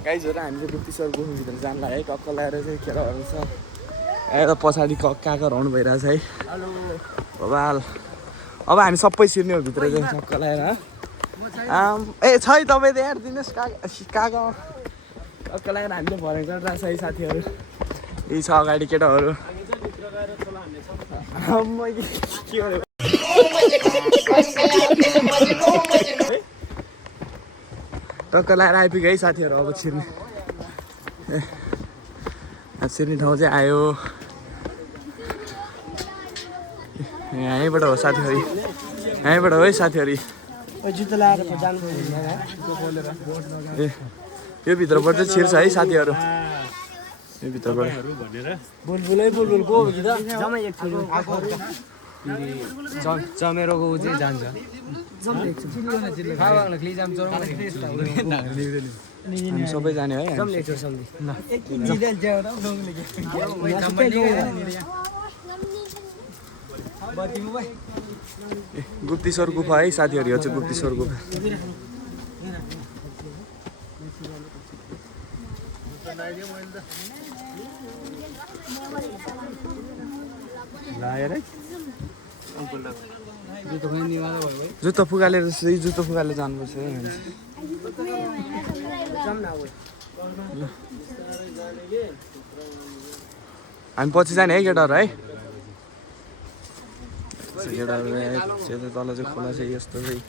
गाइजहरू हामीले गुप्तेश्वर गुफाभित्र जान लाग्यो है टक्क लगाएर चाहिँ केटाहरू छ यता पछाडि काका हराउनु भइरहेछ है बबाल अब हामी सबै छिर्ने हो भित्र चाहिँ टक्क लगाएर ए छ है तपाईँ त यार दिनुहोस् काका टक्क लगाएर हामीले भरे गरिरहेछ है साथीहरू यही छ अगाडि केटाहरू टक्क लगाएर आइपुग्यो है साथीहरू अब छिर्ने छिर्ने ठाउँ चाहिँ आयो यहीँबाट हो साथीहरू यहीँबाट हो है साथीहरू ए यो भित्रबाट चाहिँ छिर्छ है साथीहरू यो भित्रबाट चमेरोको चाहिँ जान्छ हामी सबै जाने है गुप्तेश्वर गुफा है साथीहरू यो चाहिँ गुप्तेश्वर गुफा जुत्ता फुगालेर जुत्ता फुगालेर जानुपर्छ है हामी पछि जाने है केटाहरू है केटाहरू सेतो तल चाहिँ खोला चाहिँ यस्तो चाहिँ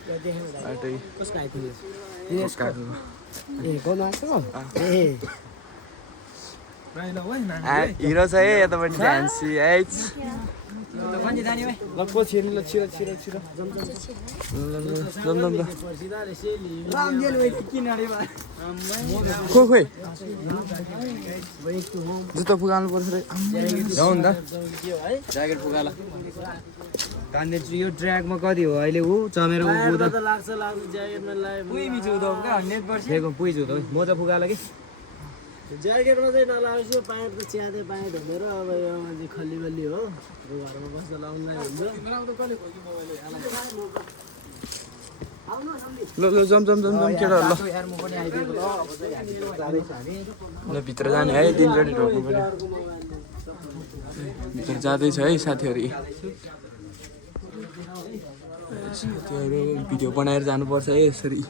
हिरो छ है यतापट्टि फ्यान्सी एच खोइ जुत्ता फुगाल्नु पर्छ जाउँ नि त ज्याकेट फुगाल तान्दैछु यो ट्र्याकमा कति हो अहिले ऊ चमेरो पुइ जुत्ता मोजा फुगाल कि ज्याकेटमा चाहिँ नलागेपछि प्यान्ट त च्याते प्यान्ट हुँदैन अब यो मान्छे खल्ली हो घरमा बस्दा लाउनुलाई हुन्छ ल जम केटाहरू ल भित्र जाने है दिनचडी ढोक्नु पर्यो भित्र जाँदैछ है साथीहरू भिडियो बनाएर जानुपर्छ है यसरी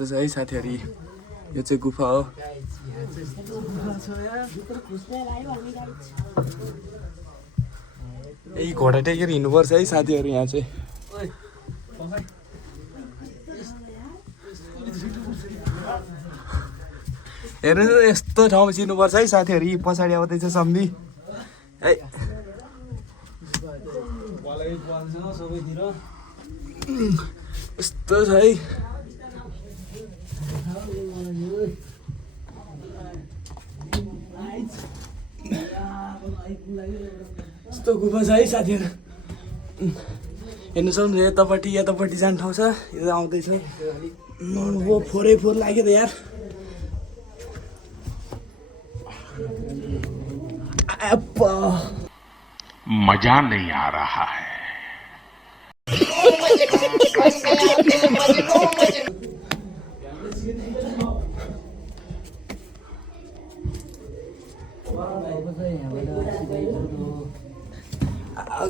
यस्तो छ है साथीहरू यो चाहिँ गुफा हो यही घोडा टेकेर हिँड्नुपर्छ है साथीहरू यहाँ चाहिँ हेर्नुहोस् यस्तो ठाउँमा चिन्नुपर्छ है साथीहरू यी पछाडि आउँदैछ सम्धी है यस्तो छ है यस्तो गुफा छ है साथीहरू हेर्नु सक्नु यतापट्टि जाने ठाउँ छ यो आउँदैछ हो फोरै फोर लाग्यो त यार मजा नहीं आ रहा है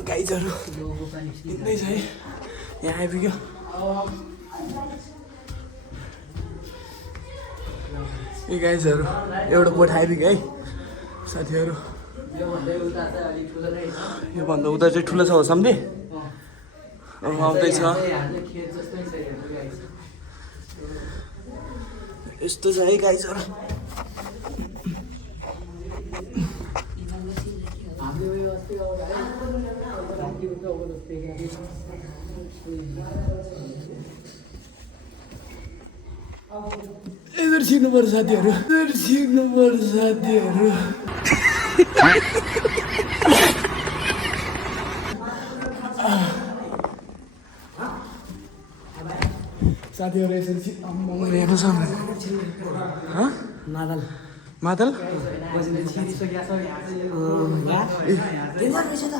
गाइजहरू हिँड्दैछ है यहाँ आइपुग्यो ए गाइजहरू एउटा बोट आइपुग्यो है साथीहरू योभन्दा उता चाहिँ ठुलो छ हो सम्झे आउँदैछ यस्तो छ है गाइजहरू इधर छिर्नुपर्छ साथीहरू साथीहरू यसरी हेर्नु सक्नु मादल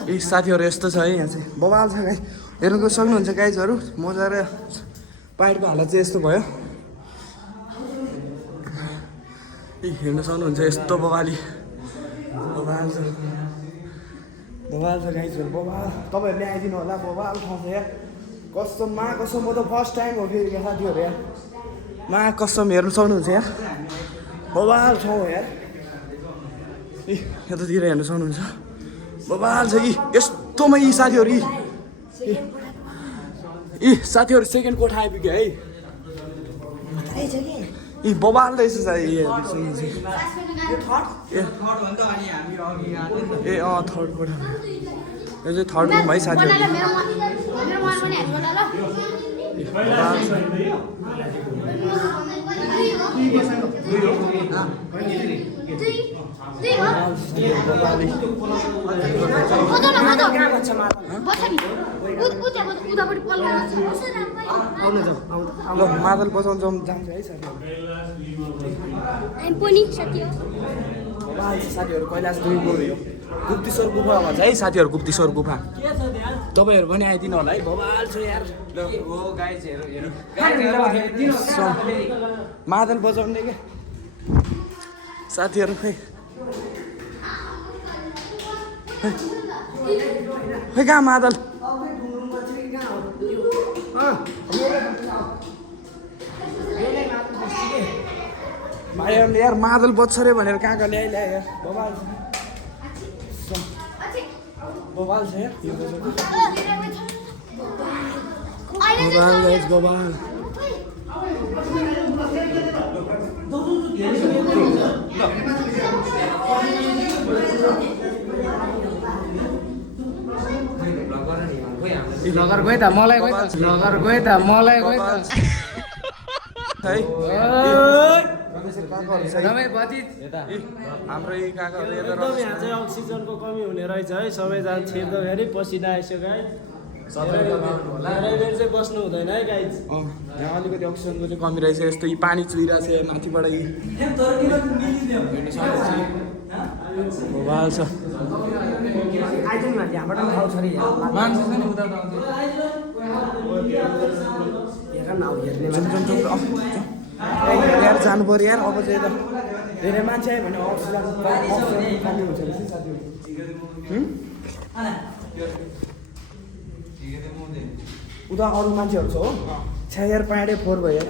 ए साथीहरू यस्तो छ है यहाँ चाहिँ बवाल छ गाई हेर्नु सक्नुहुन्छ गाइजहरू मजा पाइडको हालत चाहिँ यस्तो भयो हेर्न सक्नुहुन्छ यस्तो बवाली बवाल छ गाइजहरू बवाल तपाईँहरूले आइदिनु होला बवाल ठाउँ छ यार कसम कसम म त फर्स्ट टाइम हो फेरि साथीहरू यार कसम हेर्नु सक्नुहुन्छ यार बवाल ठाउँ हो यार यतातिर हेर्नु सक्नुहुन्छ बवाल छ यस्तोमा साथीहरू साथीहरू सेकेन्ड कोठा आइपुग्यो है बवाल रहेछ थर्ड कोठा यो चाहिँ थर्ड रुम है साथीहरू मादल बजाउनु जान्छ है साथीहरू कैलाश दुई गयो गुप्तेश्वर गुफा भन्छ है साथीहरू गुप्तेश्वर गुफा तपाईँहरू पनि आइदिनु होला है बवाल छ यार मादल बजाउने क्या साथीहरू खै कहाँ मादल भाइहरूले यार मादल बज्छ अरे भनेर कहाँ कहाँ ल्याइल्या यार बवाल बवाल छ यार बवाल नगर गए त मलाई हाम्रो यी काकाहरू एकदम यहाँ चाहिँ अक्सिजनको कमी हुने रहेछ है सबैजना छिर्दाखेरि पसिना आइसक्यो गाइज धेरै बेर चाहिँ बस्नु हुँदैन है गाइज यहाँ अलिकति अक्सिजनको चाहिँ कमी रहेछ यस्तो यी पानी चुहिरहेको छ माथिबाट बवाल छ यार जानु पर्यो यार अब चाहिँ धेरै मान्छे आयो भने अक्सिजन कमी हुन्छ रहेछ साथीहरू उता अरू मान्छेहरू छ हो छ्या यार पाँडे फोहोर भयो यार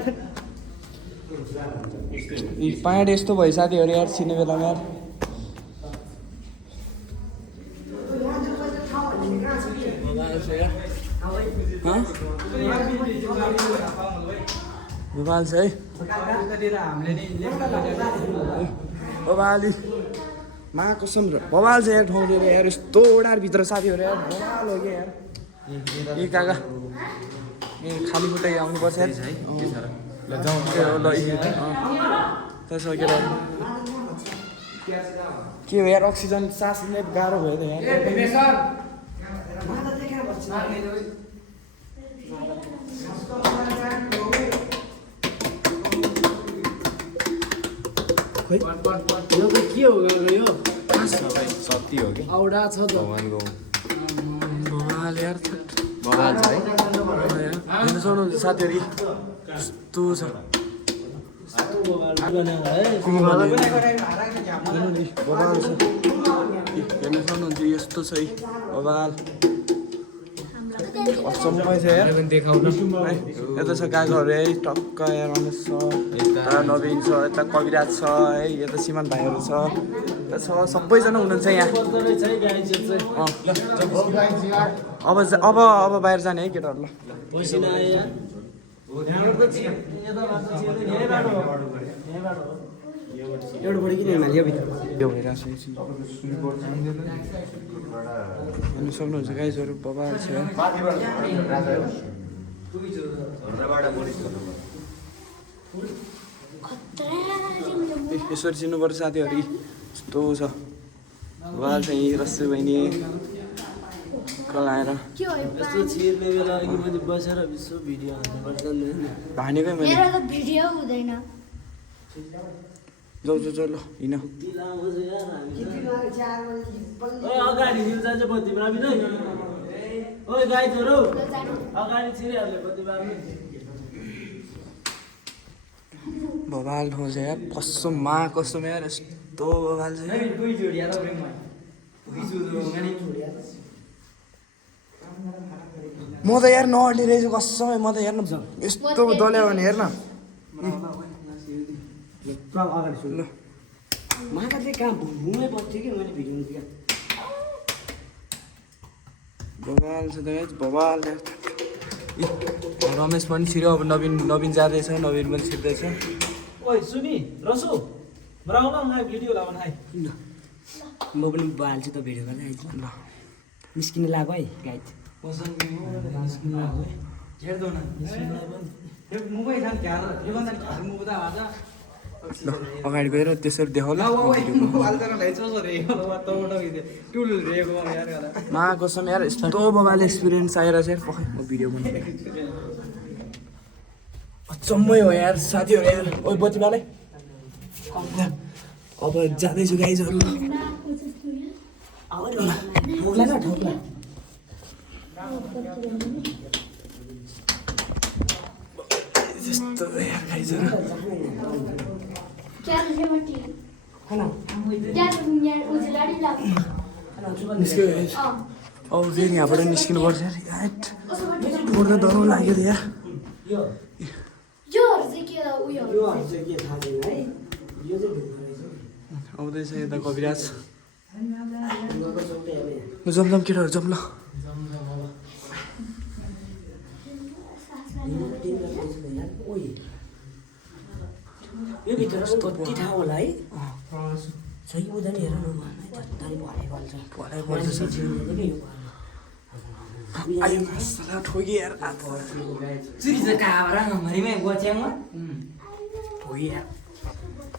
पाँडे यस्तो भयो साथीहरू यार छिर्ने बेलामा यार बवाल छ है बवाली मा कसम बवाल छ यार ठाउँ यार यस्तो ओडारभित्र साथीहरू यार बवाल हो क्या यार यी काका ए खाली खुट्टै आउनुपर्छ यार त्यसो के हो यार अक्सिजन सास लिने गाह्रो भयो त यार यो चाहिँ के हो यो सत्य हो कि औडा छ त भगवानको बवाल यार बवाल छ है हेर्नु सक्नुहुन्छ साथीहरू यस्तो छ बवाल छ हेर्नु सक्नुहुन्छ यस्तो छ है बवाल अचम्मै छ यार देखाउनु यता छ काकाहरू है टक्क यार रमेश छ यता नवीन छ यता कविराज छ है यता सीमान भाइहरू छ यता छ सबैजना हुनुहुन्छ यहाँ अब बाहिर जाने है केटाहरू एउटा बढी किन हिमालय भित्र यो भइरहेको छ हेर्नु सक्नुहुन्छ गाइजहरू बवाल छ यसरी चिन्नुपर्छ साथीहरू यस्तो छ बवाल छ यहीँ रस्सु बहिनी कलाएर यस्तो छिर्ने बेला अलिकति बसेर विश्व भिडियो हाल्नुपर्छ भनेकै मैले भिडियो हुँदैन जाऊ ल हिँड अगाडि हिँड्नु जान्छ बत्ती बाबी नै ओइ गाइजहरू अगाडि छिरिहाल्ने बत्ती बाबी बवाल ठाउँ छ यार कसम यार यस्तो बवाल छ यार। म त यार नअड्ने रहेछु कसमै म त हेर्न यस्तो दल्यो भने हेर्न अगाडि सुन ल माका चाहिँ कहाँ घुमै बस्थ्यो कि मैले भिडियो निकालेँ बवाल छ त गाइस बवाल यार। रमेश पनि छिर्यो अब नवीन जाँदैछ नवीन पनि छिर्दैछ। ओइ सुनि रसु मराउन मलाई भिडियो लाउन आइ म पनि बाल्छु त भिडियो गर्दै आइज ल निस्किन लाग्यो है गाइज ल अगाडि गएर त्यसरी देखाउला कसम यार यस्तो बवाल एक्सपिरियन्स आइरहेछ यार पखै म भिडियो बनाउँछु अचम्मै हो यार साथीहरू यार ओइ बत्तीमालै अब जाँदैछु गाइजहरू ठोक्ला न ठोक्ला यस्तो यार गाइजहरू निस्क्यो गाइज अब फेरि यहाँबाट निस्किनुपर्छ यार याट उड्दा डर लाग्यो त यार आउँदैछ यता कविराज जम्लम केटाहरू जम्ल यो भित्र कति ठाउँ होला है सही बुझ्दैन हेर न भनाइ पर्छ ठोकी यार चुरी चाहिँ कहाँ भरिमै गोच्याङमा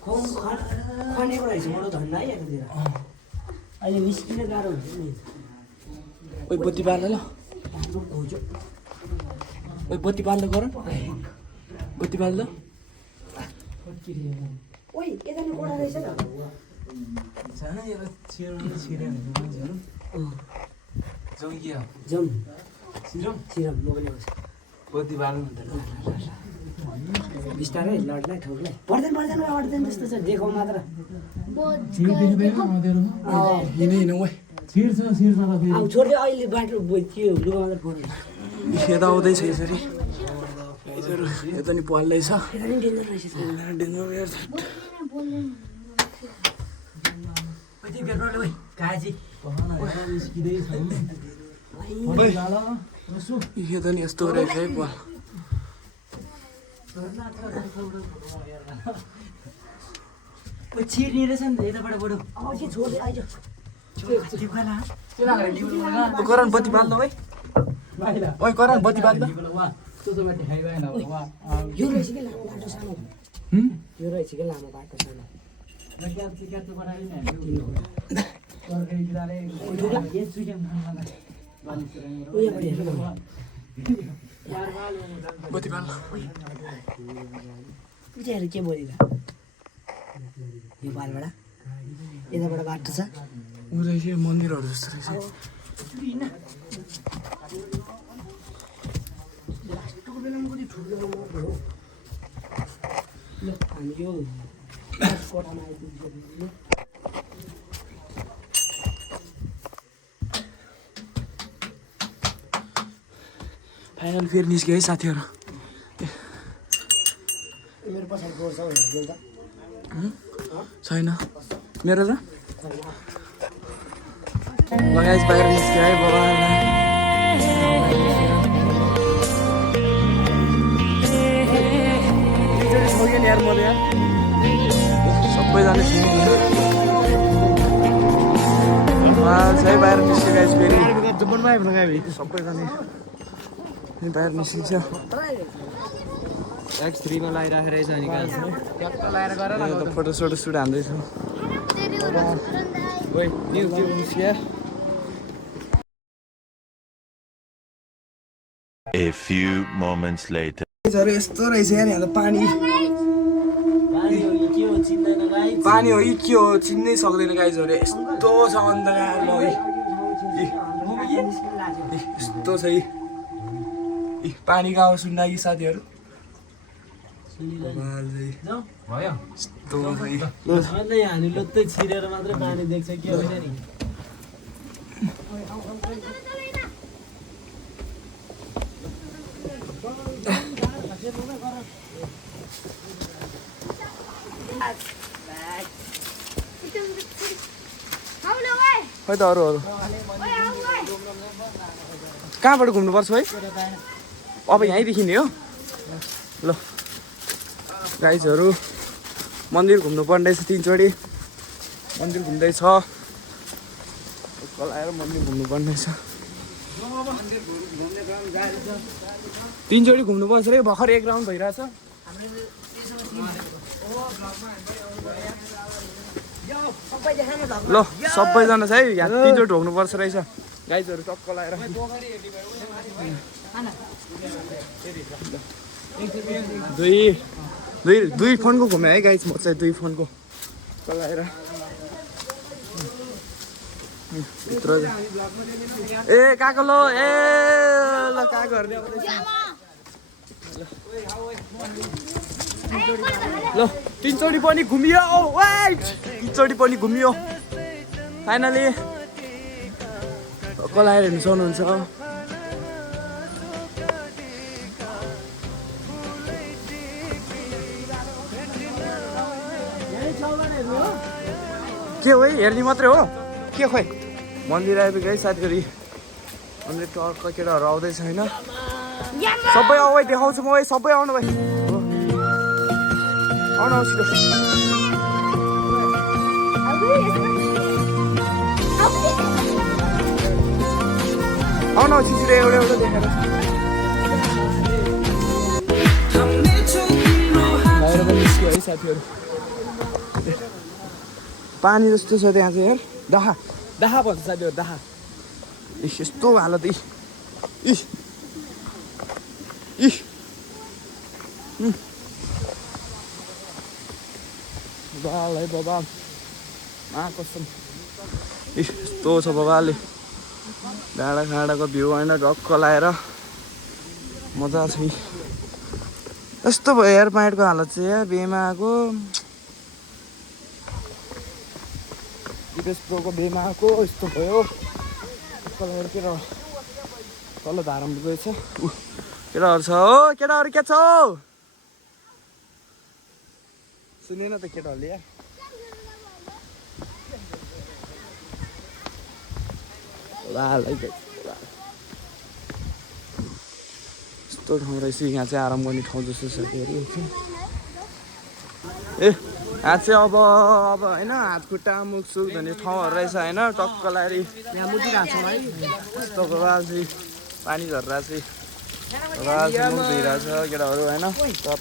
खनेको रहेछ मलाई धन्दा है यतातिर अहिले निस्किन गाह्रो हुन्छ नि ओइ बत्ती बाल्दा ल ओइ बत्ती बाल्दा गर बत्ती बाल्दा ओइ यता नि कोडा रहेछ जम सिरम म पनि आउँछु बत्ती बाल्नु बिस्तारै लडलाई ठोकलाई पर्दैन जस्तो छ देखाउ मात्र हिँड ओइ अब छोड्दै अहिले बाटो त्यो लुगा मात्र फोड्यो यता आउँदैछ यसरी यता नि पाल्दैछ यता नि डेन्जर रहेछ यता नि यस्तो रहेछ है पाल छिर्ने रहेछ नि त यताबाट बडो के छोड्दै आइज गरान बत्ती बाल्नु है ओइ गरान बत्ती बाल्नु यो रहेछ कि लामो बाटो सानो यो रहेछ कि लामो बाटो सानो बत्ती बाल्नु पूजाहरू के बोलिरह यो बालबाट यताबाट बाटो छ ऊ रहेछ मन्दिरहरू जस्तो रहेछ हामी यो कोठामा आइपुग्छौँ फाइनल फेरि निस्क्यो है साथीहरू मेरो पछाडि गोर्छ हेर्नु त छैन मेरो त लगाइस बाहिर निस्क्यो है बाबा यार म यार सबैजना है बाहिर निस्क्यो गाइस फेरि सबैजना बाहिर निस्किन्छ X3 मा लगाइराखेर रहेछ अनि फोटो सुट हान्दैछ ओइ न्यू निस्क्यो A few moments later. यस्तो रहेछ यार यहाँ त पानी हो कि के हो चिन्नै सक्दैन गाइजहरू यस्तो छ अन्त यस्तो छ पानीको आवाज सुन्दा कि साथीहरू भयो अन्त हामी लुत्तै छिरेर मात्रै पानी देख्छ के होइन नि खै त अरू कहाँबाट घुम्नुपर्छ है अब यहीँदेखि नि हो ल गाइजहरू मन्दिर घुम्नु पर्दैछ 3 चोटि मन्दिर घुम्दैछ कलाएर मन्दिर घुम्नु पर्दैछ 3 चोटि घुम्नुपर्छ रे भर्खर 1 राउन्ड भइरहेछ ल सबैजना चाहिँ यहाँ 3 चोटि ढोग्नुपर्छ रहेछ गाइजहरू टक्क लाएर दुई फोनको घुमे है गाइज म चाहिँ 2 फोनको चलाएर ए काको लो ए ल काकोहरूले ल 3 चोटि पनि घुमियो वेट 3 चोटि पनि घुमियो फाइनली कलाएर हेर्नु सक्नुहुन्छ के हो है हेर्ने मात्रै हो के खोइ मन्दिर आइपुग्यो है साथीहरू मन्दिर टक्क केटाहरू आउँदैछ होइन सबै आऊ है देखाउँछु म है सबै आउनु भाइ आउनु छिटो आउनु छिटो एउटा एउटा देखाएर बाहिर पनि निस्क्यो है साथीहरू पानी जस्तो छ त्यहाँ चाहिँ यार दाहा दाहा भन्छ साथीहरू दाहा यस्तो हालत बबाल है बबाल कसम यस्तो छ बबाले डाँडा खाँडाको भ्यू होइन ढक्क लाएर मजा छ यस्तो भयो यार पाइडको हालत चाहिँ यार बेमा आएको विदेश प्रोको बेमा आएको यस्तो भयो कलर केटा तल धारामा गएछ केटाहरू छ हो केटाहरू के छ सुनेन त केटाहरूले यार यस्तो ठाउँ रहेछ यहाँ चाहिँ आराम गर्ने ठाउँ जस्तो छ ए यहाँ चाहिँ अब होइन हात खुट्टा मुख सुख धुने ठाउँहरू रहेछ होइन टक्क लाएर यहाँ मुखिरहेको छ है यस्तो चाहिँ पानी झर्रहेको चाहिँ मुख धोइरहेको छ केटाहरू होइन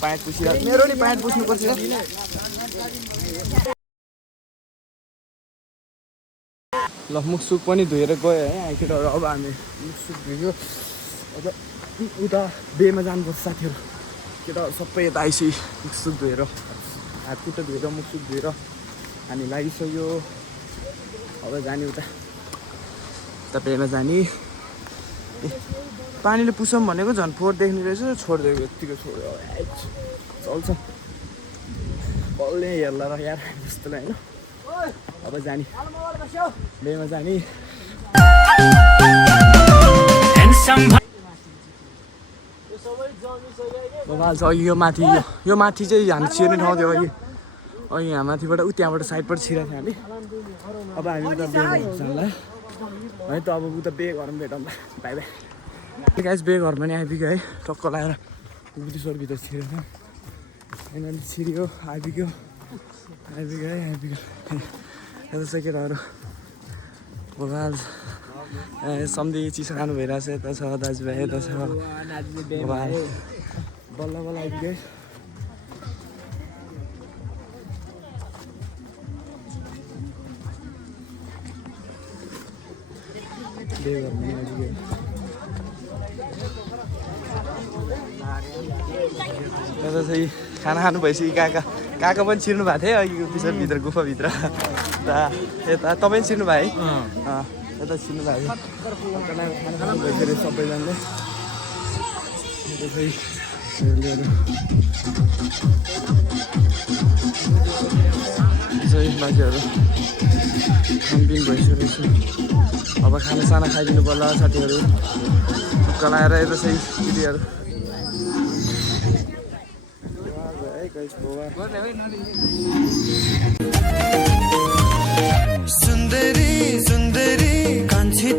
प्यान्ट पुसिरहेको मेरो नि प्यान्ट पुस्नुपर्छ ल मुख सुख पनि धोएर गयो है यहाँ केटाहरू अब हामी मुख सुख धोयो अब उता बेमा जानुपर्छ साथीहरू केटाहरू सबै यता आइसक्यो मुख सुख धोएर हात खुट्टा धोएर मुख सुख धोएर हामी लागिसक्यो अब जाने उता बेमा जाने पानीले पुसौँ भनेको झन् फोहोर देख्ने रहेछ छोडिदिएको यत्तिको छोड्यो चल्छ बल्ले हेर्ला र यार जस्तोलाई होइन अब जाने बेमा जाने बबाल छ अघि यो माथि चाहिँ हामी छिर्ने ठाउँ थियो अघि यहाँ माथिबाट त्यहाँबाट साइडबाट छिरेको थियो हामी अब हामी उता बेमा जानला है त अब उता बे घरमा भेटौँ बाई बाई गाइस बे घर पनि आइपुग्यो है टक्क लगाएर बुद्धिश्वरभित्र छिरेर यिनीहरूले छिर्यो आइपुग्यो है आइपुग्यो यता चाहिँ केटाहरू बबाल सम्धि चिसो खानु भइरहेछ यता छ दाजुभाइ यता छ बबाल बल्ल बल्ल आइपुग्यो बे घरमा आइपुग्यो यता चाहिँ खाना खानु भइसक्यो काका पनि छिर्नु भएको थियो अघिको भित्र गुफाभित्र यता तपाईँ छिर्नु भयो है यता छिर्नु भएको थियो खाना खानु भइसक्यो सबैजनाले यता चाहिँ मान्छेहरू लिएर चाहिँ मान्छेहरू खानपिन भइसकेको छ। अब खानासाना खाइदिनु पर्ला साथीहरू। टुक्का लगाएर यता चाहिँ केटीहरू सुन्दरी सुन्दरी कान्छी